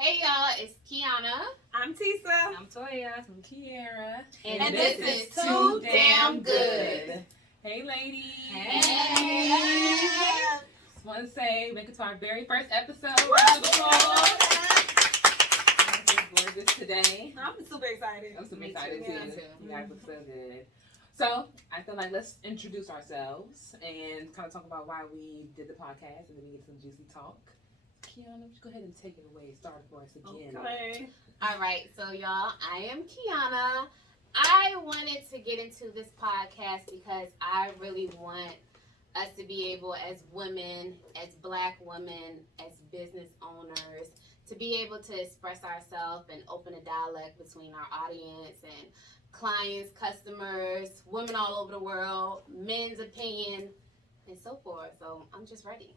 Hey y'all, it's Kiana. I'm Tisa. I'm Toya. I'm Kiara. And this is Too Damn Good. Hey ladies. Hey. Just want to say, make it to our very first episode. Gorgeous today. I'm super excited. I'm super Me excited too. too. Me too. You guys look so good. So I feel like let's introduce ourselves and kind of talk about why we did the podcast, and then we get some juicy talk. Kiana, would you go ahead and take it away? Start for us again. Okay. All right, so y'all, I am Kiana. I wanted to get into this podcast because I really want us to be able, as women, as Black women, as business owners, to be able to express ourselves and open a dialogue between our audience and clients, customers, women all over the world, men's opinion, and so forth. So I'm just ready.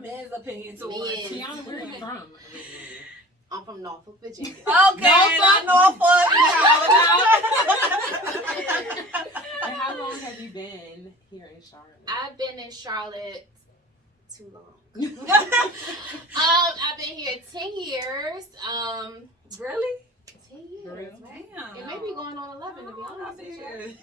Men's opinion to Men. what? Kiana, where are you from originally? I'm from Norfolk, Virginia. Okay, not Norfolk. And how long have you been here in Charlotte? I've been in Charlotte too long. I've been here 10 years. Really? 10 years, Really? right? Damn. It may be going on 11 to be honest with you.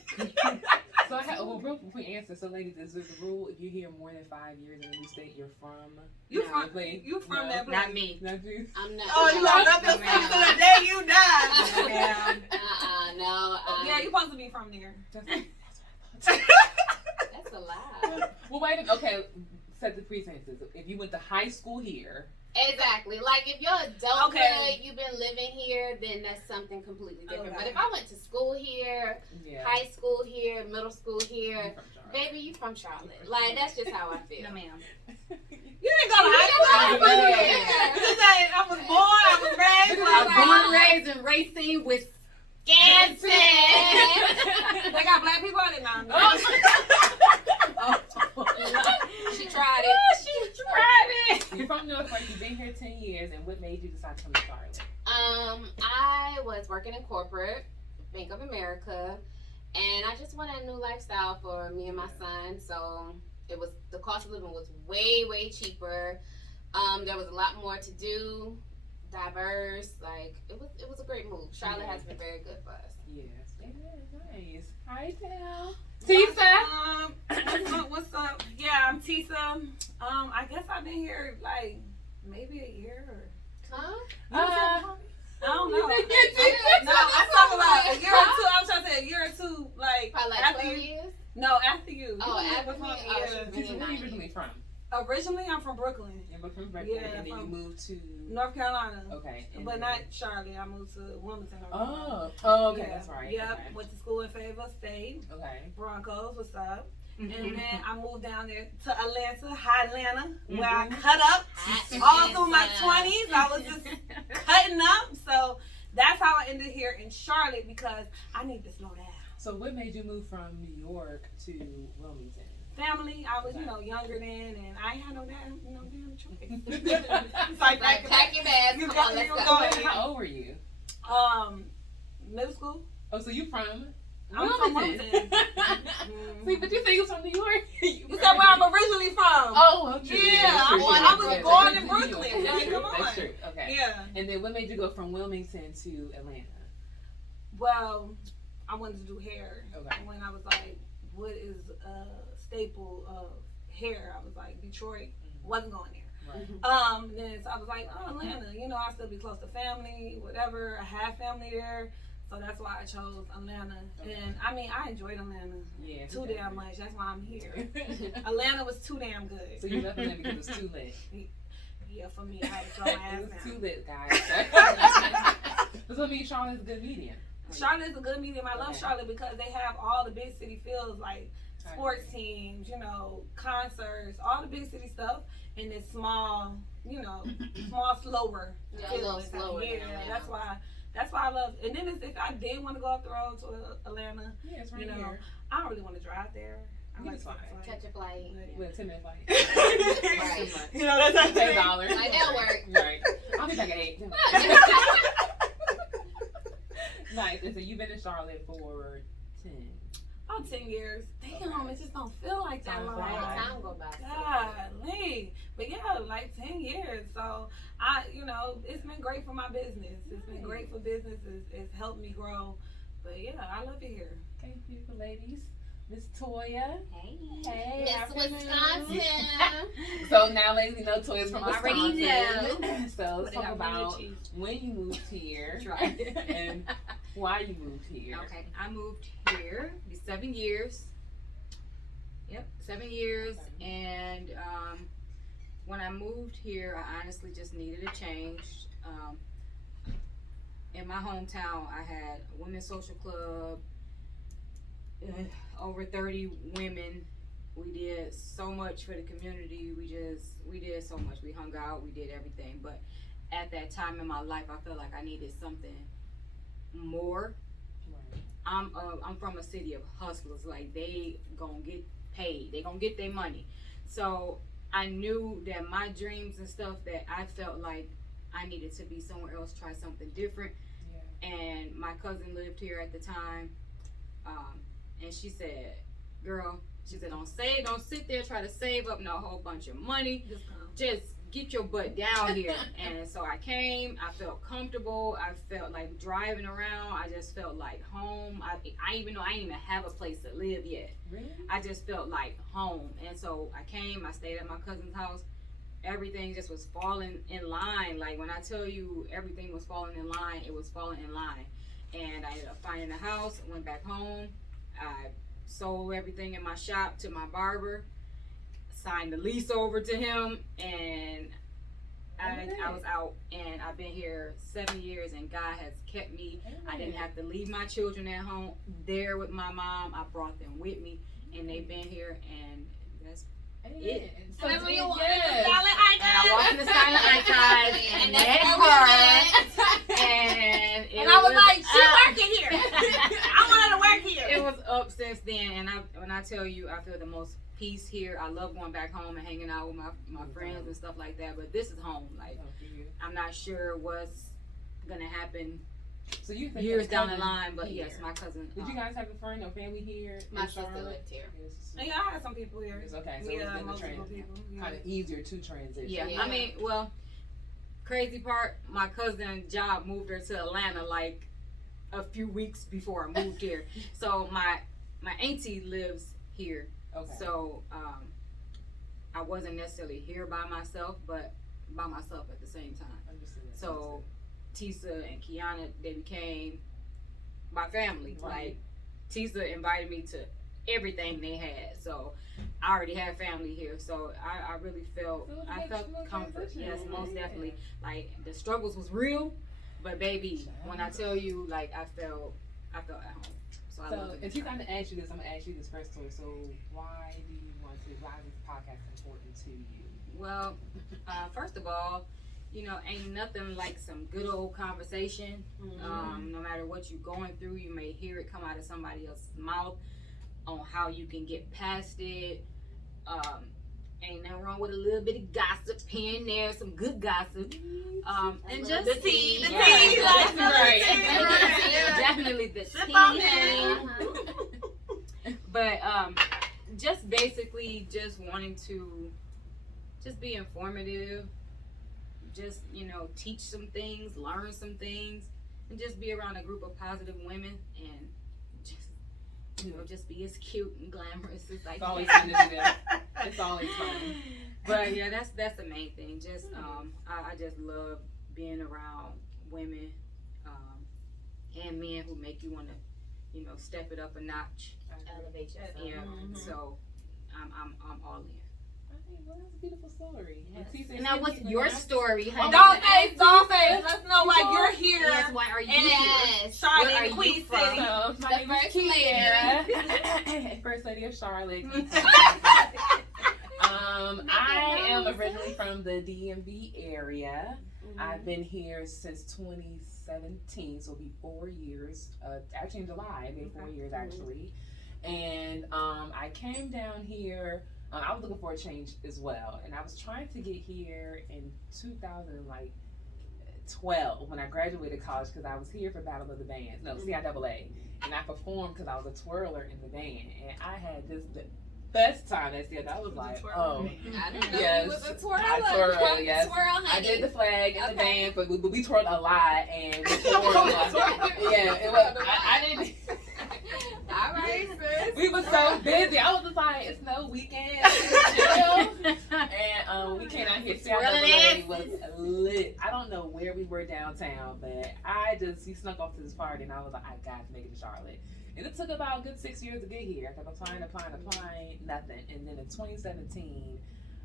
So I had real quick answer. So ladies, is it the rule if you here more than 5 years in a new state, you're from You that from place? you from No. that place? Not me. Not you? I'm not. Oh, you locked up your sister the day you died. Yeah. No. Yeah, you supposed to be from there. That's a lie. Well, wait a minute. Okay, set the pretenses. If you went to high school here, Exactly. Like if you're adulthood, Okay. you've been living here, then that's something completely different. Okay. But if I went to school here, yeah. high school here, middle school here, You're from Charlotte. baby, you from Charlotte. Like that's just how I feel. No, ma'am. You didn't go to high school. Yeah. You say I was born, I was raised. I like, was born, raised, and racing with Wisconsin. They got Black people on it now. She tried it. She tried it. You're from Norfolk. You've been here 10 years, and what made you decide to come to Charlotte? I was working in corporate, Bank of America, and I just wanted a new lifestyle for me and my son. So it was the cost of living was way cheaper. There was a lot more to do, diverse. Like it was a great move. Charlotte has been very good for us. Yes, it is nice. Hi, Tal. Tisa. What's up? Yeah, I'm Tisa. I guess I've been here like maybe a year. Huh? I don't know. You been here 10 years? No, I'm talking about a year or two. I was trying to say a year or two, like Probably like after 12 you. years. No, after you. Oh, You after before me? me, Oh, yeah. she's Tisa, where are you originally from? Originally, I'm from Brooklyn, You're from Brooklyn, Yeah, and then you from moved to. North Carolina, Okay. and but then- not Charlotte. I moved to Wilmington. North Carolina. Oh, okay, Yeah. that's right. Yep. Okay. Went to school in Fayetteville State. Okay. Broncos, what's up? Mm-hmm. And then I moved down there to Atlanta, hot Atlanta, where I Mhm. cut up Hot all through my Atlanta. 20s. I was just cutting up. So that's how I ended here in Charlotte because I need to slow down. So, what made you move from New York to Wilmington? Family, I was, younger then, and I ain't had no damn choice. It's Like, like back in pack your bags. You Come got- on, let's you go. go. How old were you? Middle school. Oh, so you from? I'm from Wilmington. Wilmington. See, but you say you was from New York. You said where I'm originally from. Oh, well, true. Yeah, That's true. I was Yeah, born that's in true. Brooklyn. That's Like, true. come That's on. true. Okay. Yeah. And then what made you go from Wilmington to Atlanta? Well, I wanted to do hair. Okay. When I was like, what is a staple of hair? I was like, Detroit. Wasn't going there. Right. Then so I was like, oh, Atlanta. I'll still be close to family, whatever. I have family there. So that's why I chose Atlanta. Okay. And I mean, I enjoyed Atlanta Yeah. too damn much. That's why I'm here. Atlanta was too damn good. So you left Atlanta because it was too lit. Yeah, for me, I had to throw my ass It was down. too lit, guys. That's what means Charlotte's a good medium. Charlotte is a good medium. I love Okay. Charlotte because they have all the big city feels like sports teams, concerts, all the big city stuff, and it's small, small, slower. Yeah, a little feelings. slower Yeah, down there. that's why I love. And then if I did want to go off the road to Atlanta, Yeah, it's right You know, here. I don't really want to drive there. I Yeah, like it's to fine. Catch a flight. With a 10-minute flight. Right. That's $10. Like that work. Right. I'll be back at 8. Nice. And so you've been in Charlotte for 10. About 10 years. Damn, it just don't feel like that Time long. flies. Time go by. Golly. But yeah, like 10 years. So It's been great for my business. It's been great for business. It's helped me grow. But yeah, I love it here. Okay, beautiful ladies. Miss Toya. Hey. Hey, Miss afternoon. Wisconsin. So now, ladies, you know Toya's from Already Wisconsin. know. So let's But talk I got about really cheese. when you moved here That's right. and why you moved here. Okay, I moved here. It'll be 7 years. Yep, 7 years. Okay. And when I moved here, I honestly just needed a change. In my hometown, I had a women's social club, over 30 women. We did so much for the community. We did so much. We hung out, we did everything. But at that time in my life, I felt like I needed something more. Right. I'm from a city of hustlers. Like, they gonna get paid. They gonna get their money. So I knew that my dreams and stuff, that I felt like I needed to be somewhere else, try something different. Yeah. And my cousin lived here at the time, and she said, "Girl," she said, "don't sit there try to save up no whole bunch of money. Just get your butt down here." And so I came. I felt comfortable. I felt like driving around. I just felt like home. I even know I didn't even have a place to live yet. Really? I just felt like home. And so I came. I stayed at my cousin's house. Everything just was falling in line. Like, when I tell you everything was falling in line, it was falling in line. And I ended up finding a house. Went back home. I sold everything in my shop to my barber. Signed the lease over to him, and I was out, and I've been here 7 years, and God has kept me. I didn't have to leave my children at home there with my mom. I brought them with me, and they've been here, and that's it. So And when you walk yes. in the silent And I walked in the silent icon and And met that's her, where and And I was like, she working here. I want her to work here. It was up since then, and when I tell you, I feel the most peace here. I love going back home and hanging out with my friends and stuff like that. But this is home. Like, I'm not sure what's gonna happen So you think years your down the cousin line, but here. yes, my cousin. Did you guys have a friend or family here? My in sister Charlotte? lived here. Yeah, I had some people here. It's okay. So Yeah, it's been multiple people. Yeah. kind of easier to transition. Yeah. Yeah. I mean, well, crazy part, my cousin's job moved her to Atlanta like a few weeks before I moved here. So my auntie lives here. Okay. So I wasn't necessarily here by myself, but by myself at the same time. Understood. So Tisa and Kiana, they became my family. Right. Like, Tisa invited me to everything they had. So I already had family here. So I really felt, So it I makes felt you a comfort. transition. Yes, most Yeah. definitely. Like, the struggles was real, but baby, when I tell you, like, I felt at home. So I love So it. if you kind of ask you this, I'm gonna ask you this first story. So why is this podcast important to you? Well, first of all, ain't nothing like some good old conversation. No matter what you're going through, you may hear it come out of somebody else's mouth on how you can get past it. Ain't nothing wrong with a little bit of gossip here and there, some good gossip. And just the tea, the yeah, tea, like, definitely, right. definitely the Sip tea. on it. But just basically just wanting to just be informative, just teach some things, learn some things, and just be around a group of positive women, and just just be as cute and glamorous as I It's can. always fun to do that. It's always fun. But yeah, that's the main thing. Just I just love being around women and men who make you want to step it up a notch. Elevate yourself. Yeah. So I'm all in. Well, that's a beautiful story. Yes. And Now, what's your story? Well, honey? don't say. Let's know why you're here. Yes, why are you here? Yes. Charlotte, Where are Queen you from? City. So, my name is first lady. Kiera. First lady of Charlotte. I am originally from the DMV area. I've been here since 2017, so it'll be 4 years. Actually, in July, it'll be 4 years actually. And I came down here. I was looking for a change as well, and I was trying to get here in 2012 when I graduated college because I was here for Battle of the Bands, CIAA, and I performed because I was a twirler in the band, and I had just the best time that year. I was like, oh. I didn't know Yes, you was a twirler. I twirl, yes. Twirl, honey. I did the flag and the Okay. band, but we twirled a lot, and we twirled a lot. Yeah, it was. I didn't. All right, sis. We were so busy. I was just like, it's no weekend, it's chill. And we came out here. CIAA was lit. I don't know where we were downtown, but we snuck off to this party, and I was like, I got to make it to Charlotte. And it took about a good 6 years to get here. I kept applying, nothing. And then in 2017,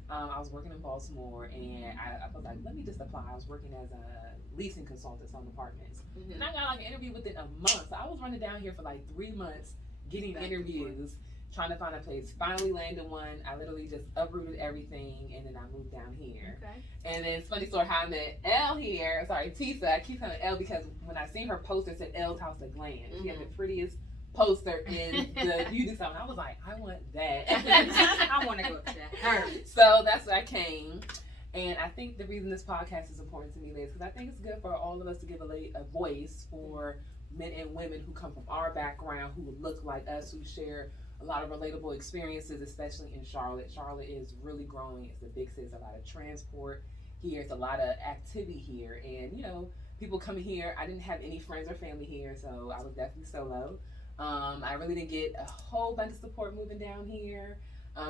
I was working in Baltimore, and I was like, let me just apply. I was working as a leasing consultant on apartments. Mm-hmm. And I got like an interview within a month. So I was running down here for like 3 months, getting interviews, trying to find a place. Finally landed one. I literally just uprooted everything, and then I moved down here. Okay. And then it's funny story how I met Elle here. Sorry, Tisa. I keep calling her Elle because when I seen her poster, it said Elle's House of Glam. She had the prettiest poster in the beauty salon. I was like, I want that. I want to go to her. So that's where I came. And I think the reason this podcast is important to me is because I think it's good for all of us to give a voice for men and women who come from our background, who look like us, who share a lot of relatable experiences, especially in Charlotte. Charlotte is really growing. It's a big city. It's a lot of transport here. It's a lot of activity here. And, you know, people coming here. I didn't have any friends or family here, so I was definitely solo. I really didn't get a whole bunch of support moving down here.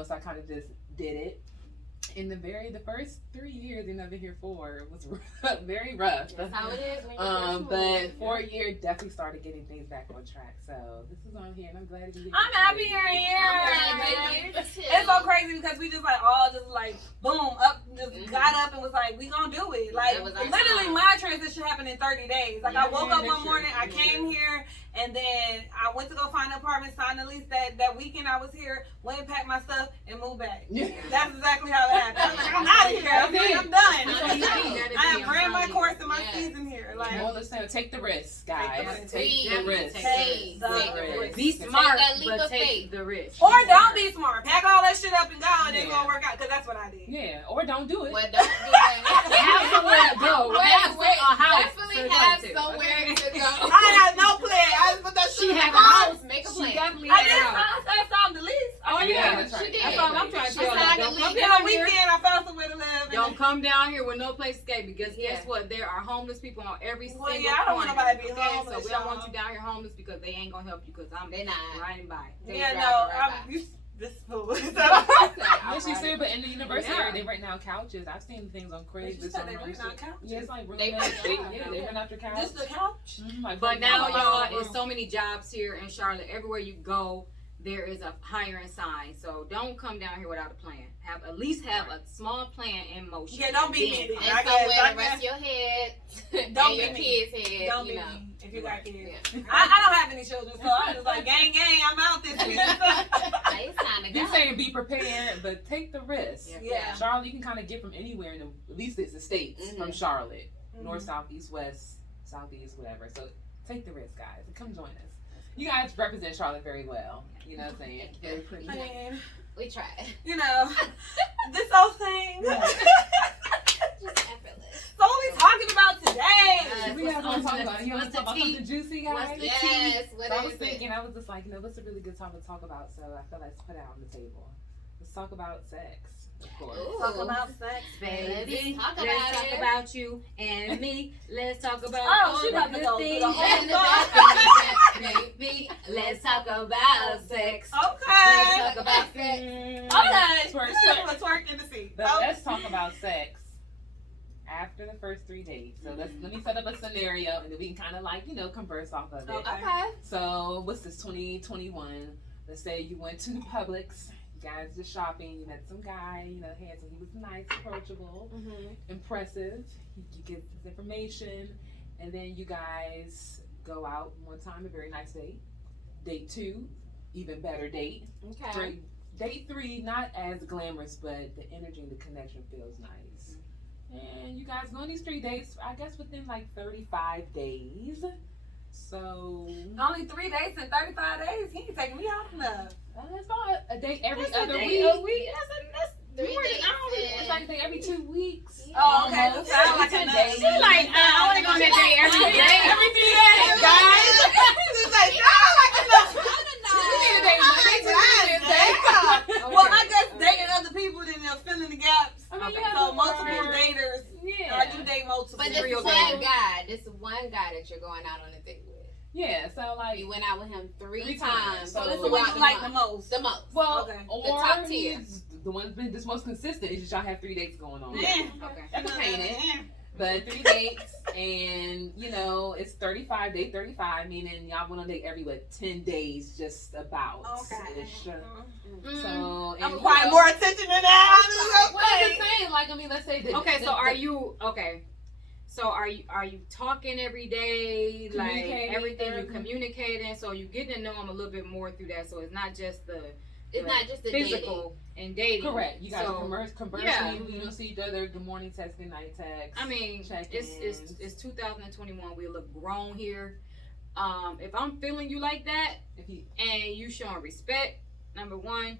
So I kind of just did it. In the first 3 years, and I've been here 4, it was very rough. That's how it is when you're but 4 years definitely started getting things back on track. So this is on here, and I'm glad to be here. I'm happy you're here. It's so crazy because we just like all just like boom up, just got up and was like, we gonna do it. Like literally, my transition happened in 30 days. Like I woke up one morning, I came here, and then I went to go find an apartment, signed the lease that weekend I was here, went and packed my stuff and moved back. That's exactly how it happened. I was like, I'm out of here. I'm done. I have ran my course in my season here. Like, take the risk, guys. Take the risk. Take the risk. Be smart, Take but take the risk. Or don't be smart. Pack all that shit up and go, and it's gonna work out. Cause that's what I did. Yeah. Or don't do it. Well, don't do that. Have somewhere to go. Definitely have somewhere to go. I had no plan. I just put that shit in She the had a house. house. Make a plan. I did. I signed the lease. Oh yeah, that's right. She did. That's all I'm trying to tell signed you. the Don't lease. come Then down on here. weekend, I found somewhere to live. Don't come down here with no place to stay because guess what? There are homeless people on every single corner. I don't want nobody to be Okay, homeless. so we don't want you down here homeless because they ain't gonna help you because I'm They not. riding by. Yeah, They no, drive right this fool. Yes, you see, but in the university area, they rent out couches. I've seen things on Craigslist. They rent out couches? Yeah, it's like They rent they rent out your couch. Just the couch? Like But now, y'all, $40. it's so many jobs here in Charlotte. Everywhere you go, there is a hiring sign. So don't come down here without a plan. At least have a small plan in motion. Yeah, don't be me. And somewhere to rest your head. Don't and your be kids' head. Don't be you know. me if you got kids. Yeah. I don't have any children, so I'm just like, gang, I'm out this week. It's time to go. You're saying be prepared, but take the risk. Yeah. Charlotte, you can kind of get from anywhere, at least it's the states from Charlotte. North, south, east, west, southeast, whatever. So take the risk, guys, and come join us. You guys represent Charlotte very well. You know what I'm saying? Very pretty. I mean, We tried. you know, this whole thing. Just effortless. So what we talking about today? We have to talk about. You want to talk about something juicy, guys? What's the Yes. So What I was is thinking, I was just like, what's a really good topic to talk about? So I feel like let's put it out on the table. Let's talk about sex, of course. Ooh. Talk about sex, Baby, Let's talk let's about talk it. about you and me. Let's talk about Oh, all she the about to good go through things. the whole And song. baby, let's talk about sex. Okay. Let's talk about sex. Okay. Twerk, This is a twerk in the seat. But let's talk about sex after the first 3 dates. So let me set up a scenario, and then we can kind of like converse off of it. Okay. So what's this 2021? Let's say you went to Publix. You guys just shopping. You met some guy. Handsome. He was nice, approachable, impressive. You get his information, and then you guys go out one time. A very nice date. Date 2, even better date. Okay. Date 3, not as glamorous, but the energy and the connection feels nice. And you guys go on these 3 dates, I guess within like 35 days. So Only 3 dates in 35 days. He ain't taking me out enough. it's about a date every That's a other date. week. That's 3 days. It's like a date every 2 weeks. Oh, okay. Almost. That sounds like 10 enough. days. She like, I only gonna get day every day. Every 3 days, guys. She's like, sound like enough. We need a date Monday, Tuesday, Wednesday. Well, serial one guy. This one guy that you're going out on a date with. Yeah, so like You went out with him three times. So this is the one you like the most. The most. well, Okay. or The top tier. he's the one's been this most consistent. It's just y'all have 3 dates going on. Yeah. Okay. That's a painted. But 3 dates, and it's 35, day 35, meaning y'all went on a date every 10 days, just about. Okay. So I'm requiring more attention than that. Well, I'm just saying, like, I mean, let's say that. Okay, so are you okay? So are you talking every day, like everything you communicating? So you getting to know them a little bit more through that. So it's not just the physical and dating. Correct. You guys converse. Yeah. You don't see each other. Good morning text, good night text. I mean, it's 2021. We look grown here. If I'm feeling you like that, and you showing respect, number one.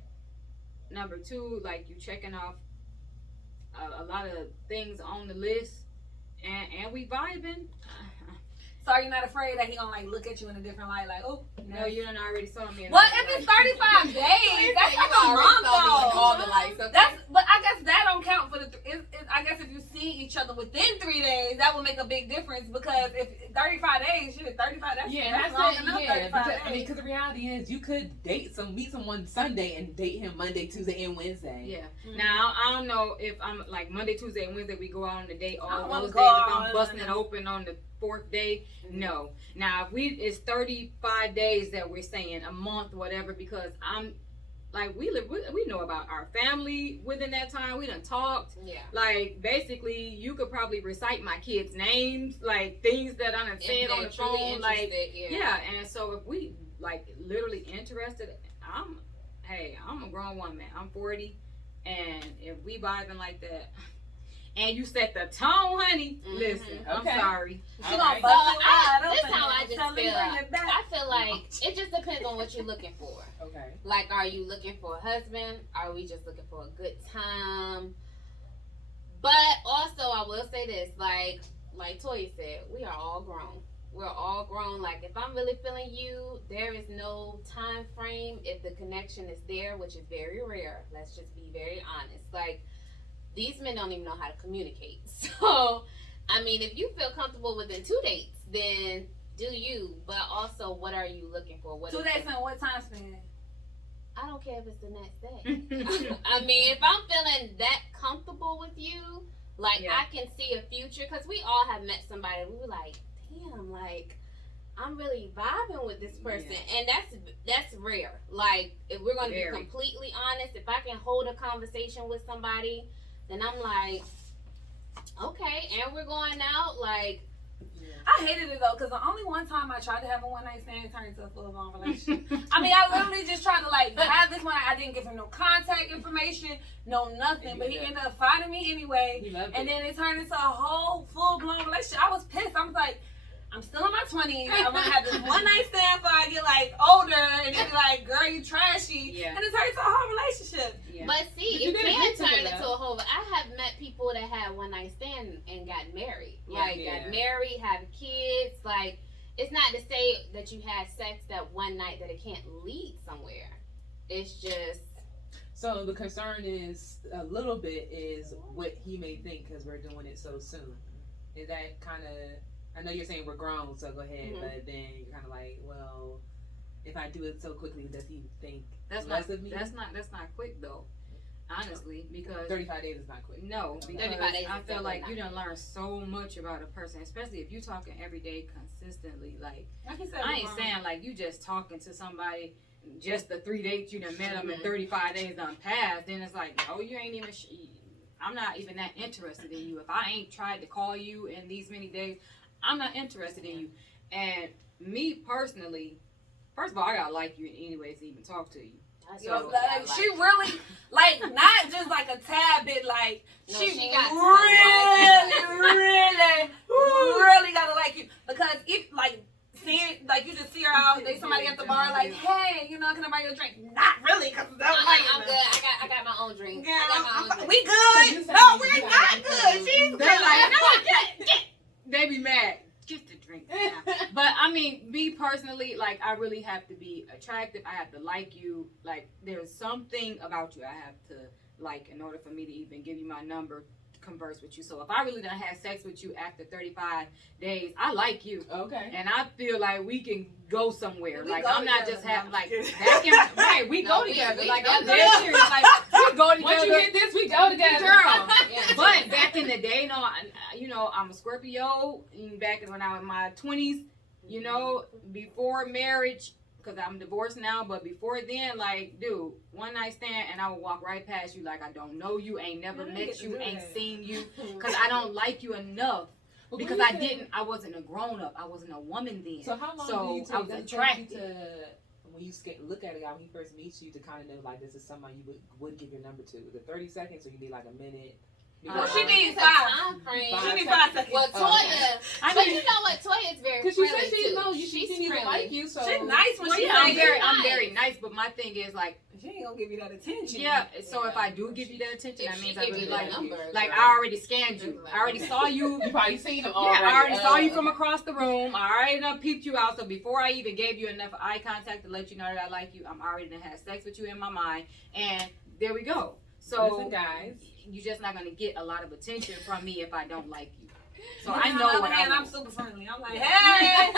Number two, like you checking off a lot of things on the list. And we vibing. So are you not afraid that he gonna like look at you in a different light, like, oh, no, you done already saw me. What if it's 35 days? That's like a month though. All the lights. Okay? But I guess that don't count for the. I guess if you see each other within 3 days, that will make a big difference because if 35 days, 35. That's long enough. 35 days. I mean, because the reality is, you could meet someone Sunday and date him Monday, Tuesday, and Wednesday. Yeah. Mm-hmm. Now I don't know if I'm like Monday, Tuesday, and Wednesday we go out on the date all those days. If I'm busting it open on the 4th day. No. Now if it's 35 days that we're saying a month, whatever, because I'm like we know about our family within that time. We done talked. Yeah. Like basically, you could probably recite my kids' names, like things that I done said on the phone. Like yeah. And so if we like literally interested, I'm a grown woman. I'm 40, and if we vibing like that. And you set the tone, honey. Listen, I'm sorry. She gonna bust it wide open. That's how I just feel. I feel like it just depends on what you're looking for. Okay. Like, are you looking for a husband? Are we just looking for a good time? But also, I will say this, like Toya said, we are all grown. We're all grown. Like, if I'm really feeling you, there is no time frame. If the connection is there, which is very rare, let's just be very honest. Like, these men don't even know how to communicate. So, I mean, if you feel comfortable within 2 dates, then do you. But also, what are you looking for? 2 days and what time span? I don't care if it's the next day. I mean, if I'm feeling that comfortable with you, like I can see a future. Because we all have met somebody. We were like, damn, like, I'm really vibing with this person. Yeah. And that's rare. Like, if we're going to be completely honest, if I can hold a conversation with somebody, then I'm like, okay, and we're going out, like. I hated it though, because the only one time I tried to have a one night stand, it turned into a full blown relationship. I mean, I literally just tried to like have this one. I didn't give him no contact information, no nothing, but he ended up finding me anyway. And then it turned into a whole full blown relationship. I was pissed. I was like, I'm still in my 20s. I'm gonna have this one night stand before I get like older, and then be like, girl, you trashy. Yeah. And it turns into a whole relationship. Yeah. But see, it can turn into a whole. I have met people that had one night stand and got married. Got married, have kids. Like, it's not to say that you had sex that one night that it can't lead somewhere. It's just. So the concern is a little bit is what he may think because we're doing it so soon. Is that kind of? I know you're saying we're grown, so go ahead. Mm-hmm. But then you're kind of like, well, if I do it so quickly, does he think less of me? That's not quick though. Honestly, because 35 days is not quick. No, because 35 days I feel like you done learn so much about a person, especially if you talking every day consistently. Like I ain't saying like you just talking to somebody. Just the 3 dates you done met them in 35 days done passed. Then it's like, no, you ain't even. I'm not even that interested in you. If I ain't tried to call you in these many days. I'm not interested in you. And me personally, first of all, I gotta like you anyways to even talk to you. So, she really, like, not just like a tad bit, like, no, she got really gotta like you. Because if, like, seeing, like, you just see her out, they somebody at the bar, like, hey, can I buy you a drink? Not really, because I'm good. I got my own drink. Yeah, I got my own drink. We good? No, we're not good. She's good. Like, no, they be mad. Get the drink. But I mean, me personally, like I really have to be attractive. I have to like you. Like there's something about you I have to like in order for me to even give you my number, converse with you. So if I really done have sex with you after 35 days, I like you. Okay. And I feel like we can go somewhere. We like go I'm not together. just having like No, I'm back in right, we go we- together. we Like I'm together. dead serious. Like we go together. Once you get this, we go together. Girl. Yeah. But back in the day, I'm a Scorpio. Back when I was in my 20s, before marriage, because I'm divorced now, but before then, like, dude, one night stand, and I would walk right past you like I don't know you, ain't never You met get to you, do ain't that. seen you, because I don't like you enough. Well, Because what do you think- I wasn't a grown up. I wasn't a woman then. So how long So do you take, I was does it take attracted. you to, when you look at a guy when he first meets you, to kind of know like this is someone you would give your number to? Is it 30 seconds or you need like a minute? Well, she needs It's a 5. time frame. She needs 5 seconds. Well, Toya, I but mean, you know what? Toya is very Because she friendly said she too. know you, she She's didn't even friendly. like you, so She's nice when well, she's yeah, I'm nice. very nice, but my thing is like, She ain't gonna give you that attention. yeah. So if I do give you that attention, If that she means I give really you like the you. number, Like girl. I already scanned you. I already saw you. You probably seen him Yeah, already. I already saw you from okay. across the room. I already done peeped you out. So before I even gave you enough eye contact to let you know that I like you, I'm already done had sex with you in my mind, and there we go. So Listen, guys. you're just not gonna get a lot of attention from me if I don't like you. So But I on the know other what hand, I I'm want. super friendly. I'm like, hey,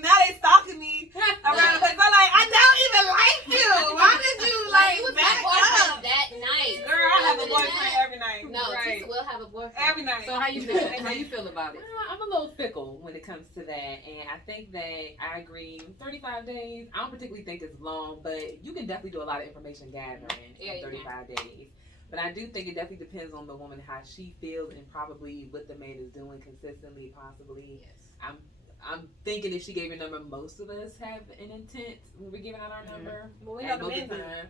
now they stalking me around the place. I'm like, I don't even like you. Why did you Like, was back my boyfriend up? that night? Girl, I have a Other than boyfriend that, every night. No, Right. Tisa will have a boyfriend. Every night. So how you feel? How you feel about it? I'm a little fickle when it comes to that, and I think that I agree. 35 days, I don't particularly think it's long, but you can definitely do a lot of information gathering Yeah, in you 35 days. But I do think it definitely depends on the woman, how she feels, and probably what the man is doing consistently, possibly. Yes. I'm thinking if she gave your number, most of us have an intent when we're giving out our number. Well, we At know the most men of the do. time.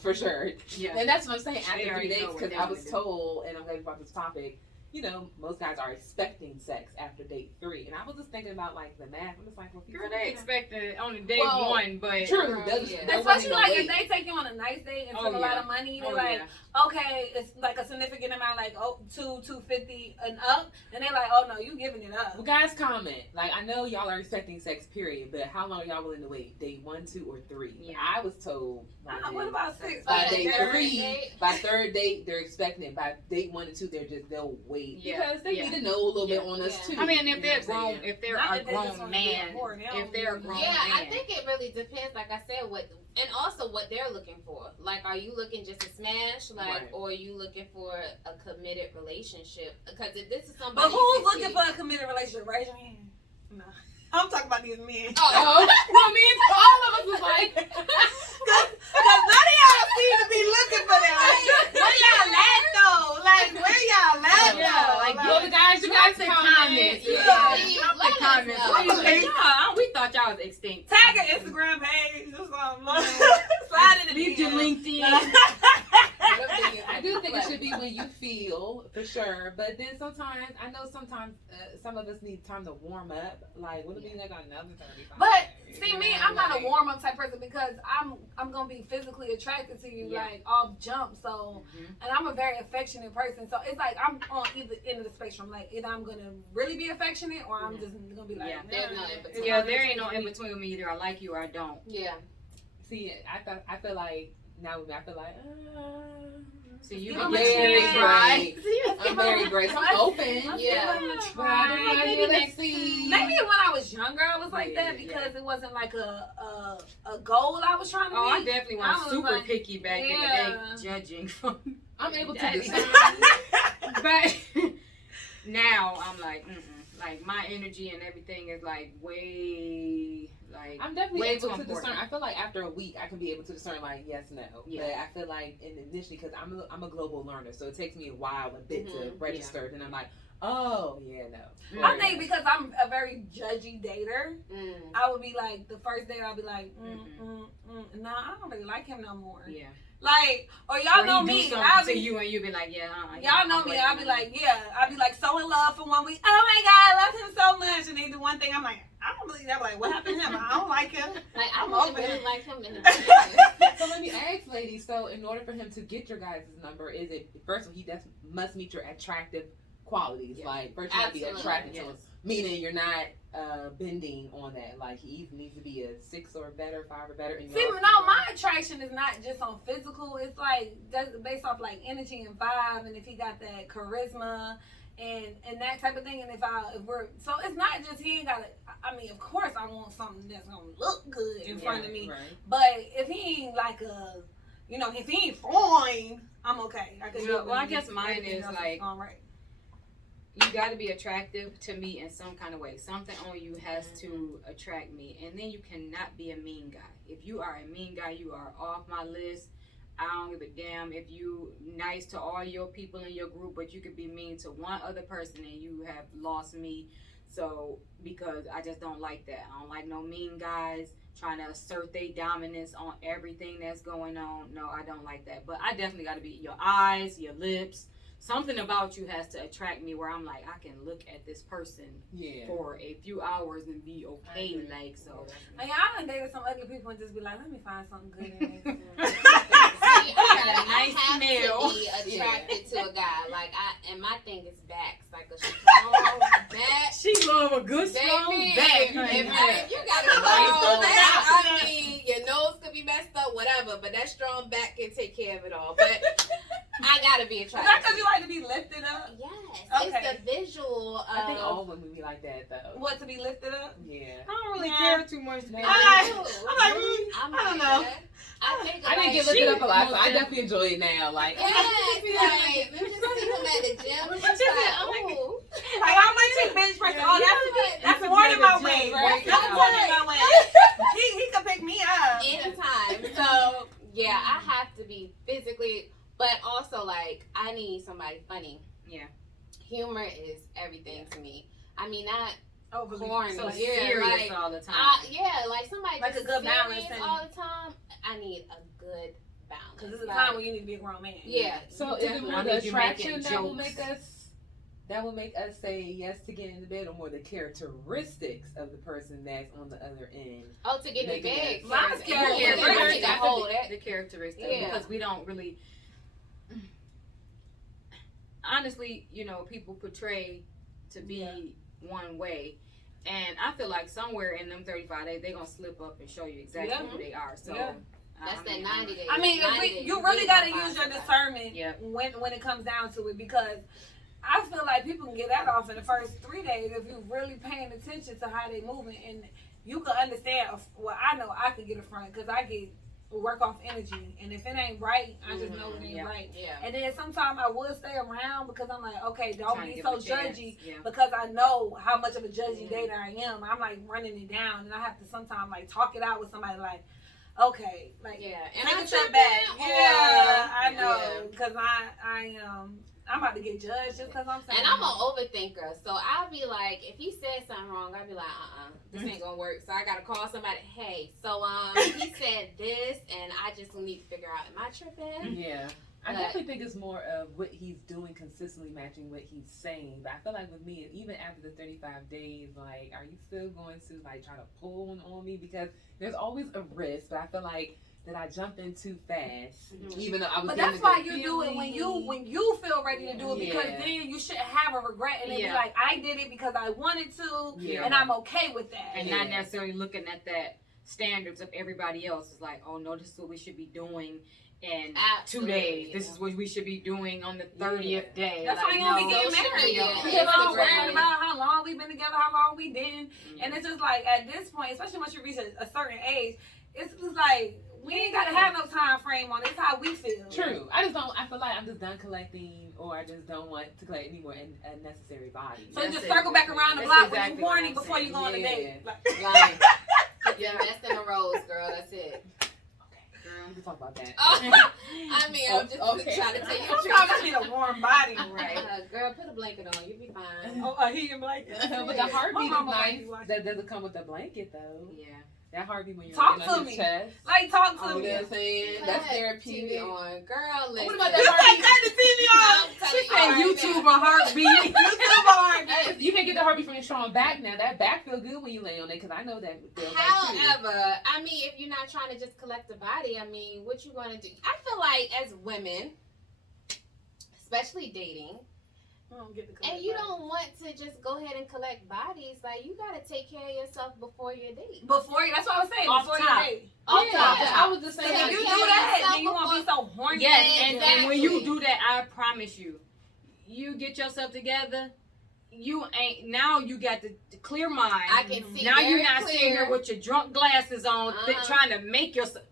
For sure. Yeah. And that's what I'm saying. They After 3 already days, know what because they I wanna was do. told, and I'm glad you brought this topic, most guys are expecting sex after date 3. And I was just thinking about like the math. I'm just like, well, if you Girl, take they it- expecting it on day Well, one, but True. Yeah. Doesn't, Yeah. there Especially wasn't no like if wait. they take you on a nice date and Oh, took a lot yeah. of money, they're oh, like, yeah. okay, it's like a significant amount, like $250 and up, and they're like, oh no, you giving it up. Well, guys, comment. Like, I know y'all are expecting sex, period, but how long are y'all willing to wait? Day 1, 2, or 3? Yeah. I was told What about 6? by By day third 3, date? by third date, they're expecting it. By date 1 and 2, they'll wait Yeah. because they Yeah. need to know a little bit on us Yeah. too. I mean, You if know they're what I'm grown, saying? if they're Not a that they just grown wanna be man, bored. They don't if they're a need- grown Yeah, man, I think it really depends, like I said, and also what they're looking for. Like, are you looking just to smash, Right. or are you looking for a committed relationship? Because if this is somebody, But you who's can looking see- for a committed relationship? Raise your hand. No. I'm talking about these men. Oh, Well, me and all of us was like, Cause none of y'all seem to be looking for that. Where y'all at though? Like where y'all at Yeah, though? like, well, the guys, you guys the comment. comments. Yeah. Please, Drop let the us comments. know. What do you think? We thought y'all was extinct. Tag an Instagram page or something. Slide in the Leave your DM. LinkedIn. I do think it should be when you feel, for sure. But then sometimes, I know sometimes some of us need time to warm up. Like, what if we like another 35? But see me, I'm not a warm up type person because I'm gonna be physically attracted to you Yeah. like off jump. So and I'm a very affectionate person. So it's like I'm on either end of the spectrum. Like either I'm gonna really be affectionate or I'm just gonna be like, Yeah. There's no in between. Yeah, there ain't no in between with me. Either I like you or I don't. Yeah. See, I feel like, now with me, I feel like, So you Give can them a very chance. right. I'm very great. So I'm open. Yeah. But I don't know, Maybe let's next see. Maybe when I was younger, I was like Yeah, that because it wasn't like a goal I was trying to Oh, I meet. definitely I was was super like, picky back in yeah. the day, judging from. I'm able to Daddy. discern. But now I'm like, like my energy and everything is like way, like I'm definitely way able too to important. discern. I feel like after a week, I can be able to discern like yes, no. Yeah. But I feel like initially, because I'm a global learner, so it takes me a while, a bit to register, and I'm like, oh yeah, no. I think because I'm a very judgy dater, Mm. I would be like the first date. I'll be like, no, I don't really like him no more. Yeah. Like, or y'all Or know he do me. something I'll to be, you and you be like, yeah, y'all know me. I'll be like, yeah. I'll be like so in love for 1 week. Oh my god, I love him so much. And they do one thing. I'm like, I don't believe that. I'm like, what happened to him? I don't like him. Like, I I'm don't open. really like him in the beginning. So let me ask, ladies. So in order for him to get your guys' number, is it first of all he must meet your attractive qualities. Yes. Like first you have to be Absolutely. attracted to Yes. him, meaning you're not bending on that. Like he either needs to be a 6 or better, 5 or better. And See, no, my attraction is not just on physical. It's like that's based off like energy and vibe, and if he got that charisma and that type of thing. And if we're so it's not just he ain't got to. I mean, of course, I want something that's gonna look good in front of me. Right. But if he ain't like a, you know, if he ain't fine, I'm okay. I can. Well, I guess mine is like. all right. You got to be attractive to me in some kind of way. Something on you has to attract me. And then you cannot be a mean guy. If you are a mean guy, you are off my list. I don't give a damn if you nice to all your people in your group, but you could be mean to one other person and you have lost me. So, because I just don't like that. I don't like no mean guys trying to assert their dominance on everything that's going on. No, I don't like that. But I definitely got to be your eyes, your lips. Something about you has to attract me where I'm like, I can look at this person for a few hours and be okay. Like, so. I done dated some ugly people and just be like, let me find something good in this. I have to be attracted to a guy. Like and my thing is backs, like a strong back. She love a good strong back. If you got a strong back, I mean, your nose could be messed up, whatever, but that strong back can take care of it all. But I gotta be attracted. Is that because you like to be lifted up? Yes. Okay. It's the visual. I think all women be like that though. What, to be lifted up? Yeah. I don't really care too much. To be I I don't know. I think I didn't get lifted up a lot, so I definitely enjoy it now. Like, yes, like we just see him at the gym. We're just like, ooh. Like, how much he bench press? Oh, that's more than my weight. That's more than my weight. He could pick me up anytime. So yeah, I have to be physically, but also like I need somebody funny. Yeah. Humor is everything to me. I mean, not corny. So Yeah, serious like, all the time. like somebody like just a good balance serious all the time. I need a good balance. Because there's a time when you need to be a grown man. Yeah. so is it more the attraction that will make us say yes to get in the bed, or more the characteristics of the person that's on the other end? Oh, to get in the bed. Mine's The characteristics. Because we don't really. Honestly, you know, people portray to be one way. And I feel like somewhere in them 35 days, they're going to slip up and show you exactly who they are. So that's that 90 days. I mean, you really got to use your discernment when it comes down to it, because I feel like people can get that off in the first 3 days if you're really paying attention to how they moving, and you can understand. Well, I know I can get a front because I get work off energy, and if it ain't right, I just know it ain't right. Yeah. And then sometimes I would stay around because I'm like, okay, don't be so judgy, yeah. because I know how much of a judgy dater I am. I'm like running it down, and I have to sometimes like talk it out with somebody like, okay, like and take I a step back. Yeah, I know, Yeah. because I'm about to get judged just because I'm saying. And I'm an overthinker, so I'll be like, if he said something wrong, I'll be like, this ain't gonna work. So I gotta call somebody. Hey, so he said this, and I just need to figure out, am I tripping? Yeah. I definitely think it's more of what he's doing consistently matching what he's saying. But I feel like with me, even after the 35 days, like, are you still going to like try to pull on me? Because there's always a risk, but I feel like that I jump in too fast, even though I was. But that's why you do it when you feel ready to do it, because then you shouldn't have a regret and then be like, I did it because I wanted to, and I'm okay with that, and not necessarily looking at that standards of everybody else. It's like, oh no, this is what we should be doing in 2 days. This is what we should be doing on the 30th day. That's why you don't be getting married. Because I'm worried about how long we've been together, how long we didn't, and it's just like at this point, especially once you reach a certain age, it's just like. We ain't gotta have no time frame on it. It's how we feel. True. I feel like I'm just done collecting, or I just don't want to collect any more unnecessary bodies. So you just circle back around the block when you horny before you go on a date. Like invest in a rose, girl. That's it. Okay, girl, we can talk about that. I mean, I'm just trying to tell you the truth. I need a warm body, right? Girl, put a blanket on. You'll be fine. A heating blanket. But the heartbeat is nice. That doesn't come with the blanket, though. Yeah. That heartbeat when you're talk on to his me. chest. Like, talk to You me. know what I'm saying? That's therapeutic. On. Girl, listen. What about that You heartbeat? cut the TV on. She said YouTube a heartbeat. YouTube a heartbeat. You can get the heartbeat from your strong back now. That back feel good when you lay on it, because I know that feels However, I mean, if you're not trying to just collect the body, I mean, what you gonna do? I feel like as women, especially dating, And you don't want to just go ahead and collect bodies. Like, you gotta take care of yourself before your date. That's what I was saying. Before your date. I was just saying. If you do that, then you won't be so horny. Yes, and when you do that, I promise you get yourself together. You ain't now. You got the clear mind. I can see. Now you're not clear. sitting here with your drunk glasses on, trying to make yourself.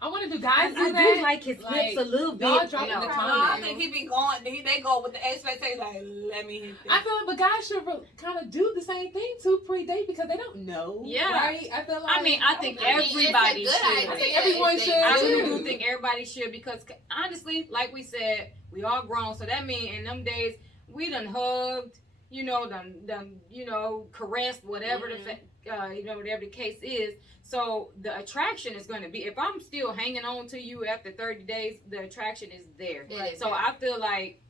I want to do guys do I that. do like his lips a little bit. Y'all drop in the No, comments. I think he be going. They go with the expectation like, let me hit this. I feel like, but guys should kind of do the same thing too pre-date because they don't know. Yeah. Right. I feel like. I think everybody should. I think everyone should. I too. really do think everybody should because honestly, like we said, we all grown. So that means in them days we done hugged, done caressed, whatever whatever the case is. So the attraction is going to be, if I'm still hanging on to you after 30 days, the attraction is there. Right. So I feel like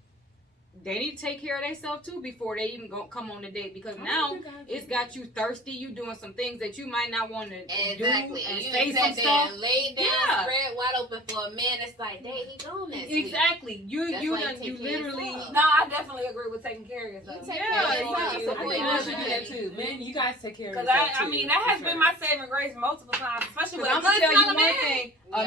they need to take care of themselves too before they even come on the date because now it's got you thirsty. You doing some things that you might not want to do and you say some stuff. Laid down, spread wide open for a man. It's like, dang, he going next week. Exactly. You literally. No, I definitely agree with taking care of yourself. I think you should do that too. Man, you guys take care of yourself too. I mean, that has been my saving grace multiple times, especially with I'm gonna tell you one thing. A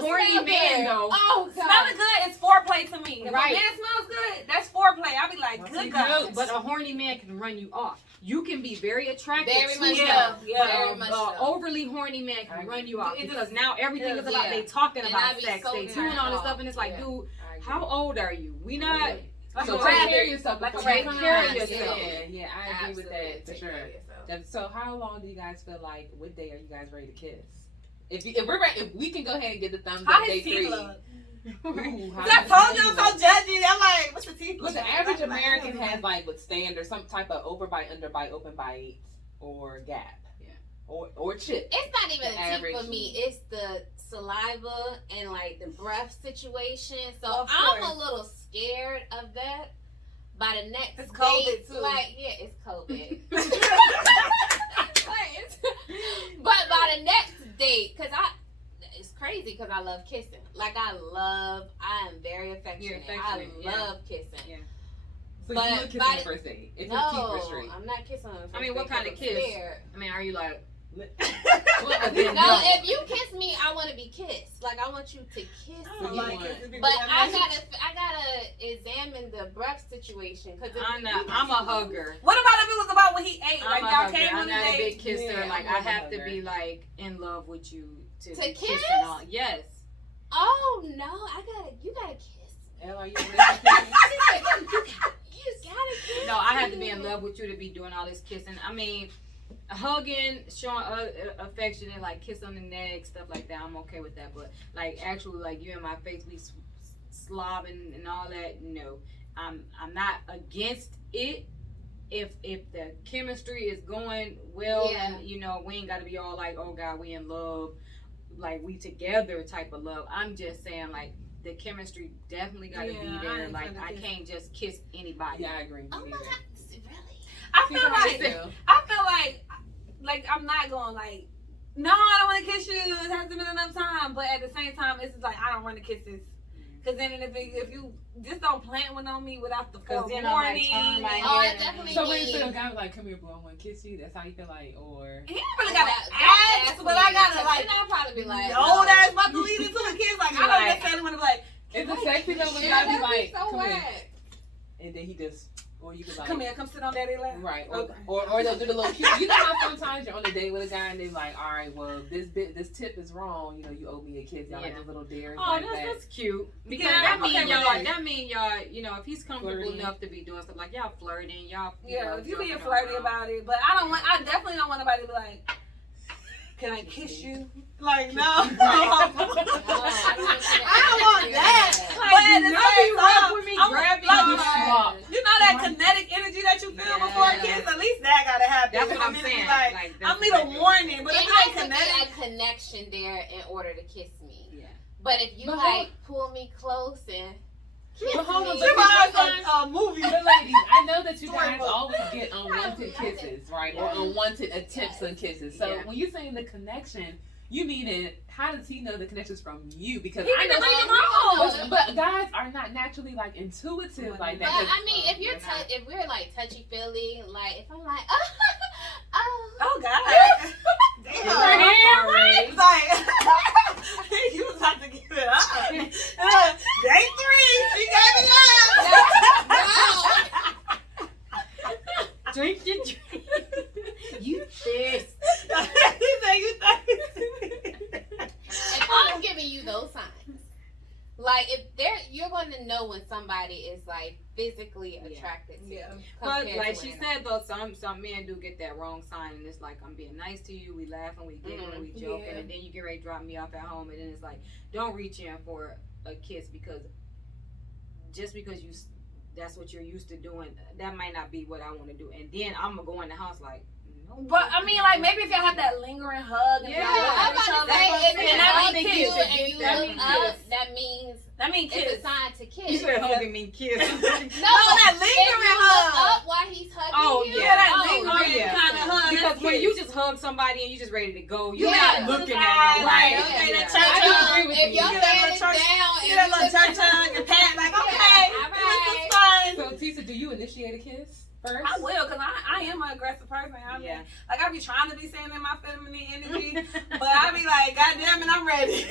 horny man though. Oh, smelling good is foreplay to me. If a man smells good, that's foreplay. I'll be like, good God. But a horny man can run you off. You can be very attractive Very to much him, very much but overly horny man can run you off because now everything is about they talking And about I be sex, so they doing all this stuff, and it's like, dude, how old are you? We not. So take care of yourself. Take care of yourself. Yeah, I agree with that for sure. So how long do you guys feel like? What day are you guys ready to kiss? If we can go ahead and get the thumbs up, day 3. I told you I'm so judgy. I'm like, what's the teeth? But the average American has like with standard some type of overbite, underbite, open bite, or gap. Yeah. Or chip. It's not even a teeth for me. It's the saliva and like the breath situation. So I'm a little scared of that. By the next it's COVID date, too. It's COVID. But by the next date, it's crazy because I love kissing. Like I am very affectionate. I love kissing. Yeah. So you would kiss on the first date if your teeth were straight? I'm not kissing on the first date. I mean, what kind of kiss? I mean, are you like? No, if you kiss me, I want to be kissed. Like I want you to kiss me. But I gotta examine the breath situation because I'm a hugger. What about if it was about when he ate? Like y'all came on a date. I'm not a big kisser. Like I have to be like in love with you to kiss. Yes. Oh no, you gotta kiss. Elle, are you You gotta kiss. No, I have to be in love with you to be doing all this kissing. I mean, hugging, showing affection, and like kiss on the neck, stuff like that. I'm okay with that. But like actually, like you in my face, we slobbing and all that. No, I'm not against it. If the chemistry is going well, and we ain't got to be all like, oh God, we in love, like we together type of love. I'm just saying like the chemistry definitely got to be there. Like I can't just kiss anybody. Yeah, I agree. Oh my God, really? I feel like I'm not going like, no, I don't want to kiss you. It hasn't been enough time. But at the same time, it's like I don't want to kiss this. Because then if you just don't plant one on me without the forewarning. I definitely So when you say a guy was like, come here, bro, I want to kiss you, that's how you feel like, or? He ain't really got to ask, but I got to like, I'll probably be like, no, that's about to lead into a kiss. Like, I don't necessarily want to be like, it's a sexy though when the guy be like, so come here. And then he just, or you can like, come here, come sit on daddy's lap. Right. Or they'll do the little cute. You know how sometimes you're on a date with a guy and they're like, all right, well, this tip is wrong. You owe me a kiss. Y'all like those little dares like that. That's cute. Because that mean y'all, if he's comfortable enough to be doing stuff like y'all flirting, y'all. Yeah, if you being flirty about it. But I definitely don't want nobody to be like, can I kiss you? Like, no. I don't want that. But at the same time, you know that kinetic energy that you feel before a kiss? At least that gotta happen. That's what I'm saying. Like, I need a warning. But if it ain't kinetic. A connection there in order to kiss me. Yeah. But if you pull me close and But hold on, movie. But ladies, I know that you guys always get unwanted kisses, right? Or unwanted attempts on kisses. So when you're saying the connection, You mean how does he know the connections from you? Because He I know bring him home. but guys are not naturally like intuitive like But that. I mean, if we're like touchy feely, like if I'm like, Oh God. Damn. Right? It's like you was about to give it up. Day 3, she gave it up. Drink your drink. You thirsty. He said you thirsty. if I'm giving you those signs, like if you're going to know when somebody is like physically attracted to you. But compared like to she women. said though, some men do get that wrong sign, and it's like I'm being nice to you, we laughing, we giggling, we joking, and then you get ready to drop me off at home, and then it's like don't reach in for a kiss because just because that's what you're used to doing, that might not be what I want to do, and then I'm gonna go in the house like. But I mean, like maybe if y'all have that lingering hug, and Yeah, y'all look I'm at each about other, to say if and it's that hug means you kiss. and you That look means up, kiss. That means it's kiss. a sign to You kiss. said hugging me kiss. No, that if lingering you look hug. up while he's hugging Oh, you. yeah, that oh, lingering yeah. kind of hug. Because that's when kiss. you just hug somebody and you just ready to go, you're Yeah. not looking Right, at nobody. right, okay, that Yeah. church I hug. agree with If you. your You get man that is little church- down and Get that you little church hug and pat, like, okay, all this is right. fun. So Tisa, do you initiate a kiss first? I will, because I am an aggressive person. I mean, Yeah. like, I be trying to be saying in my feminine energy, but I be like, God damn it, I'm ready.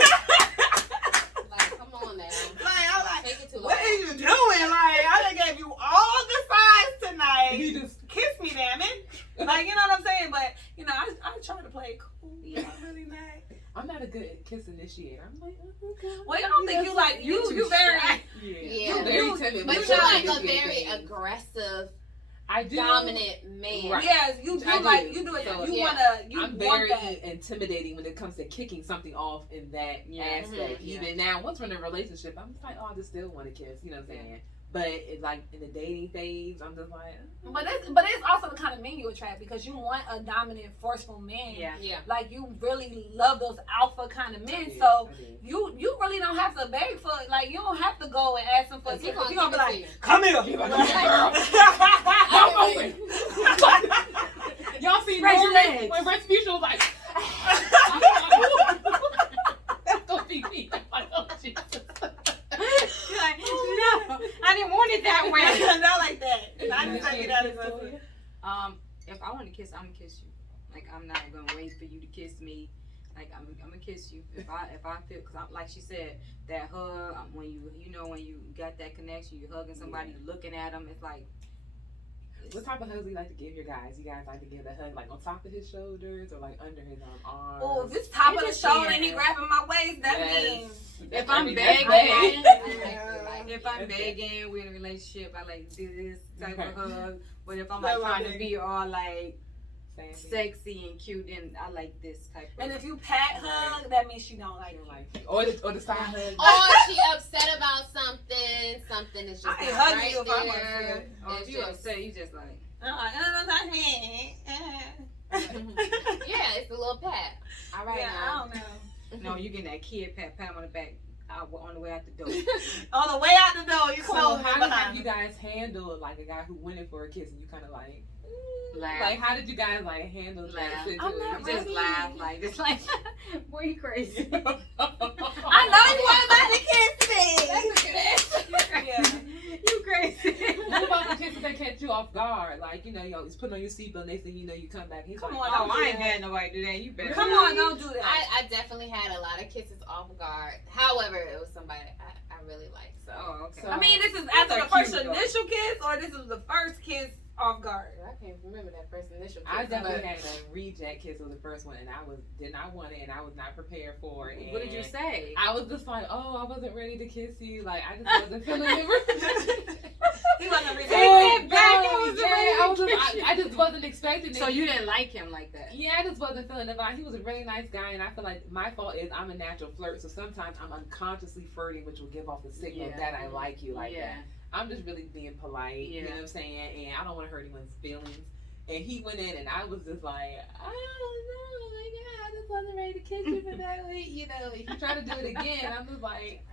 Like, come on now. Like, I'm like, Take it too long. what are you doing? Like, I done gave you all the signs tonight. You just Kiss me, damn it. Like, you know what I'm saying? But, you know, I try to play it cool. Yeah. I'm really not. I'm not a good kiss initiator. I'm like, okay. Well, I don't think you like, you very, Yeah. Yeah. I'm very timid. But with you're the like a initiate very things. aggressive, I do. dominant man. Right. yes, you do I like, do. you do it. So, You yeah. I'm want very that. intimidating when it comes to kicking something off in that Yeah. aspect. Mhm. Even now, once we're in a relationship, I'm just like, oh, I just still want to kiss. You know what I'm saying? But it, like in the dating phase, I'm just like, But it's also the kind of man you attract because you want a dominant, forceful man. Yeah. Yeah. Like you really love those alpha kind of men. yeah, So I mean, you really don't have to beg for it. Like you don't have to go and ask him for. He You're gonna gonna be give it to like, you. come here. You're like, I'm open. Y'all see Spread your Norman legs. when Respucia was like, that's gonna be me. I'm like, oh Jesus. You're like, no, I didn't want it that way. Not like that. I didn't say Initiate that a as kiss for you? If I want to kiss, I'm gonna kiss you. Like I'm not gonna wait for you to kiss me. Like I'm gonna kiss you. If I feel, cause I'm like she said, that hug when when you got that connection, you hugging somebody, you looking at them, it's like. What type of hugs do you like to give your guys? You guys like to give a hug like on top of his shoulders or like under his arms? Oh, if it's top It of the just shoulder and depends. he grabbing my waist, that Yes. means. If I I'm mean, that's begging, bad. if I'm begging, we're in a relationship, I like to do this type of Okay. hug. But if I'm That like one trying to thing. be all like Same thing. sexy and cute, then I like this type of And if you pat hug, that means she don't like You you. know, like, or the side hug. Or she upset about something. Something is just I ain't not hugging right you if I'm there. upset. or if It's you just- upset, you just like Don't touch me. Yeah, it's a little pat. All right Yeah, now. I don't know. no, you getting that kid pat him on the back on the way out the door. On the way out the door, you So close how it did behind you you. guys handle like a guy who went in for a kiss and you kind of like Laugh. like how did you guys like handle that Laugh. situation? I'm not You just ready. laugh like it's like boy you crazy. I know you want about to kiss me. That's a good answer. Yeah. You crazy. What about the kisses that catch you off guard? Like, you he's putting on your seatbelt, next thing you know, you come back. He's Come like, on, Oh, I ain't had nobody do that. You better. Come on, don't do that. I definitely had a lot of kisses off guard. However, it was somebody I really liked. So Oh, okay. So- I mean, this is after Those the are first cute, though. initial kiss, or this is the first kiss off guard. I can't remember that first initial kiss. I definitely but had a reject kiss was the first one, and I did not want it, and I was not prepared for it. What did you and say? I was just like, oh, I wasn't ready to kiss you. Like, I just wasn't feeling it. He wasn't Take ready. that back. No, I wasn't yeah, ready to I was just, kiss you. I just wasn't expecting it. So you didn't like him like that? Yeah, I just wasn't feeling the vibe. He was a really nice guy, and I feel like my fault is I'm a natural flirt, so sometimes I'm unconsciously flirting, which will give off a signal Yeah. that I like you like Yeah. that. I'm just really being polite, you know Yeah. what I'm saying? And I don't want to hurt anyone's feelings. And he went in, and I was just like, I don't know, like, yeah, I just wasn't ready to kiss you for that week, If you try to do it again, I'm just like,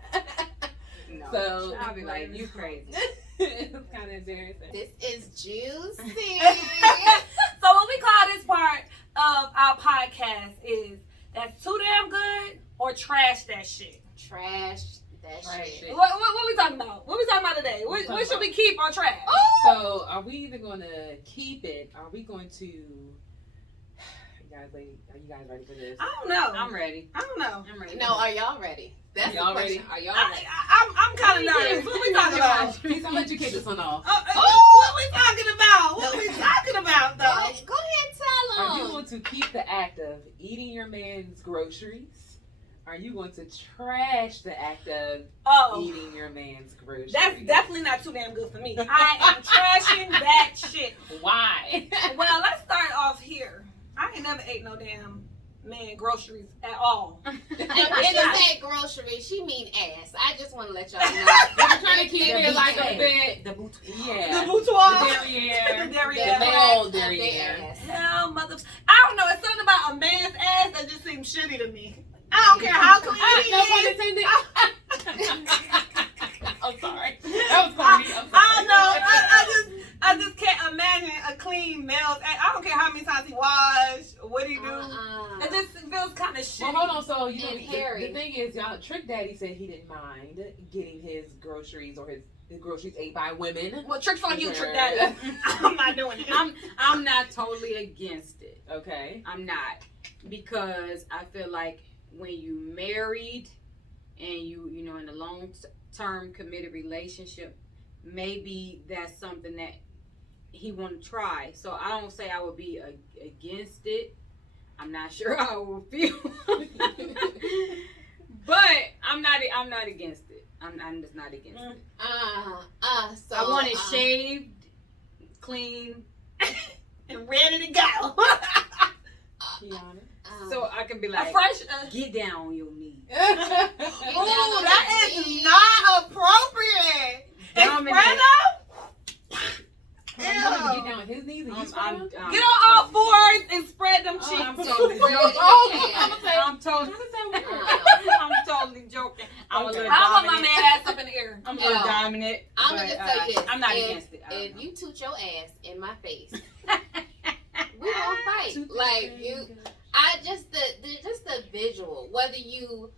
No. So- I'll be like, you crazy. it's kind of embarrassing. this is juicy. So what we call this part of our podcast is that's too damn that shit. Trash that shit. What we talking about? What we talking about today? What should we keep or trash? So, are we either going to keep it? Are we going to? Are you guys ready for this? I don't know. I'm ready. I don't know. I'm ready. No, are y'all ready? That's Y'all the question. ready? Are y'all ready? I'm kind of nervous. What we talking about? Please, I'll let you kick this one off. What we talking about? What we talking about, Go though? ahead, tell Are you them. going to keep the act of eating your man's groceries? Are you going to trash the act of eating your man's groceries? That's definitely not too damn good for me. I am trashing that shit. Why? Well, let's start off here. I ain't never ate no damn man groceries at all. And when she said groceries, she mean ass. I just want to let y'all know. I'm trying to keep it like a bit. The boutique. Yeah. The boudoir. The derriere. The derriere. The male Their derriere. ass. Hell, mother. I don't know. It's something about a man's ass that just seems shitty to me. I don't care how clean he No pun is. intended. I'm sorry. That was corny. I'm sorry. I know. I just can't imagine a clean male's ass. I don't care how many times he wash, what he do. It just feels kind of shitty. Well, hold on. So you know, And hairy. the thing is, y'all, Trick Daddy said he didn't mind getting his groceries or his groceries ate by women. Well, tricks on you, Trick Daddy. I'm not doing it. I'm not totally against it. Okay. I'm not, because I feel like when you married and you know in a long term committed relationship, maybe that's something that he want to try. So I don't say I would be against it. I'm not sure how I would feel, but I'm not against it. I'm just not against it. So I want it shaved, clean, And ready to go. Kiana. so I can be A like, fresh. get down on your knees. Ooh, that is not appropriate. Dominate. Espresso? Get down on his knees and you spread them? Get on all fours and spread them cheeks. I'm totally joking. I'm totally joking. I'm a little I want my dominant. man ass up in the air. I'm a little dominant. I'm gonna but, just tell you this. I'm not if, against it. If you toot your ass in my face, we gonna fight. Like you, I just the visual. Whether you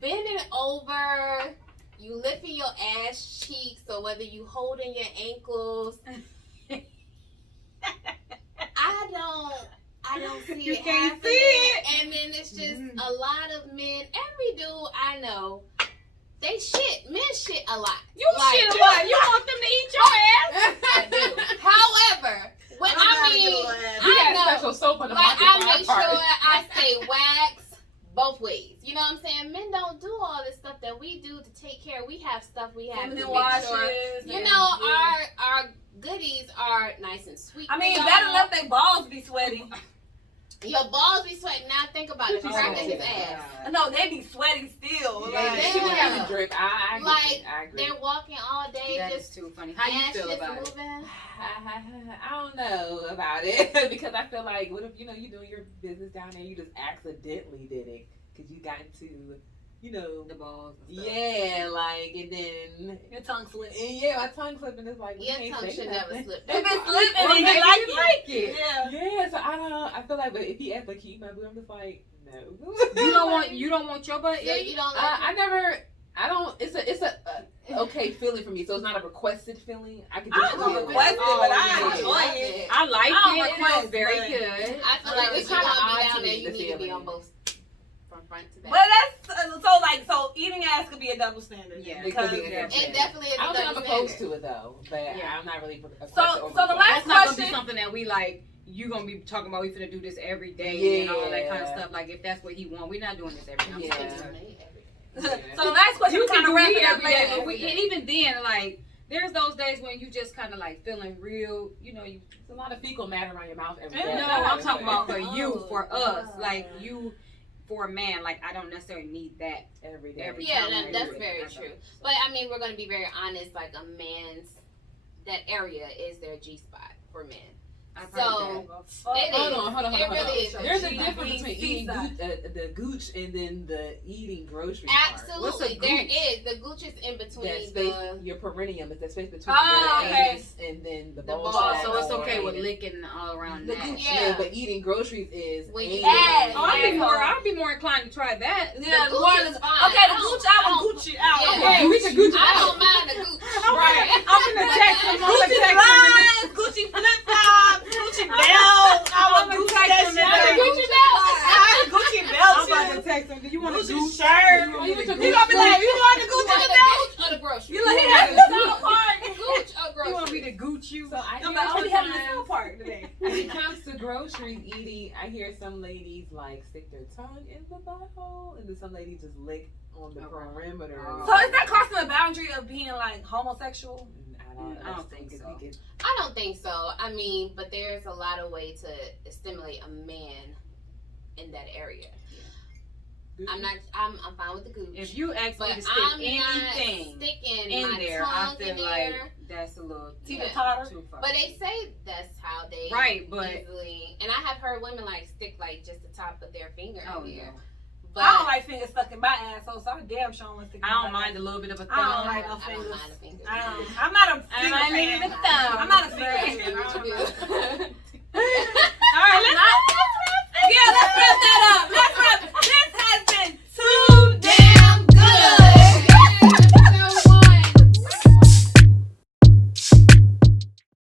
bending over, you lifting your ass cheeks, or whether you holding your ankles, I don't see You it can't happening. see it. And then it's just a lot of men. Every dude I know, they shit. Men shit a lot. You shit a lot. You want them to eat your ass? I do. However, when You got I special soap on the like market I for make our sure part. I stay waxed both ways. You know what I'm saying? Men don't do all this stuff that we do to take care. We have stuff we have to make sure. You know, our goodies are nice and sweet. I mean, y'all. better let their balls be sweaty. Your balls be sweating. Now think about it. Oh, Crack of his yeah. ass. No, they be sweaty still. Yeah, Like, she would have a drip. I Like, agree. they're walking all day, That is just too funny. How you ass feel just about it? moving. I don't know about it because I feel like what if you doing your business down there, you just accidentally did it because you got into The balls. And stuff. yeah, like and then your tongue slipped. yeah, my tongue slipping is like Your tongue should never slip. If it's Or slipping and maybe you like you it. like it. Yeah. Yeah, so I don't know. I feel like, but if he asked like, "Can you eat my booty?" I'm just like, no. You don't want your butt? So you don't like I never. I don't. It's a okay feeling for me. So it's not a requested feeling. I can I just don't feel it. request it, but I yeah. enjoy it. I like I don't it. It request, was very but- good. I feel like It's if you kinda want odd me to down there, me, you the need to be feeling. on both from front to back. But that's so eating ass could be a double standard. Yeah, It because could be a double It standard. definitely is I a don't think I'm double opposed standard. to it though, but Yeah. I'm not really. So the last That's not gonna be question- something that we like. You gonna be talking about we finna do this every day and all that kind of Yeah. stuff. Like if that's what he want, we're not doing this every day. I'm Yeah. just For saying. me, everything. So the last question, You kind can of do wrap me it up every day, later. but and even then, like there's those days when you just kind of like feeling real. You It's a lot of fecal matter around your mouth every Yeah. day. No, I'm talking about for Oh, you, for us, yeah. like you, for a man. Like I don't necessarily need that. every day. Every Yeah, time I that's do it, very I true. don't. But I mean, we're gonna be very honest. Like a man's, that area is their G spot for men. So it is. Hold on. It really is. There's a difference between eating the gooch and then the eating groceries part. Absolutely, there is. The gooch is in between that space, your perineum is the space between Oh, your anus and then the ball sack. So it's okay with licking all around that. Yeah, but eating groceries is when you I'd be more inclined to try that. Yeah, the gooch is fine. Okay, the gooch out and Gucci out. Yeah. Okay, we can Gucci I out. don't mind the gooch. Right. I'm gonna text him. Gucci lines, Gucci flip flops, Gucci belt. I'm a Gucci that shit. Gucci belt. Gucci belt. I'm about to text him. Do you want a Gucci Gucci shirt? You You gonna be like, you want the Gucci The belt? gooch or the grocery? You like, he has the South Park. Gooch or You want me grocery? to gooch you? So I I'm hear like, oh, we having the sometimes South Park today. when it comes to groceries eating, I hear some ladies like stick their tongue in the butthole, and then some ladies just lick on the perimeter. So is that crossing the boundary of being like homosexual? I don't think so. I don't think so. I mean, but there's a lot of way to stimulate a man in that area. I'm fine with the gooch. If you ask me But to stick I'm anything not sticking in my there, I tongue feel in like there. that's a little Teeter-totter. too far. But they say that's how they but easily. And I have heard women like stick like just the top of their finger in there. no. But I don't like fingers stuck in my asshole, so I damn sure want to stick in I don't my mind a little bit of a thumb. I don't like no I don't fingers. mind the fingers. I'm not a I finger might leave fan. it thumb. I'm not a finger fan.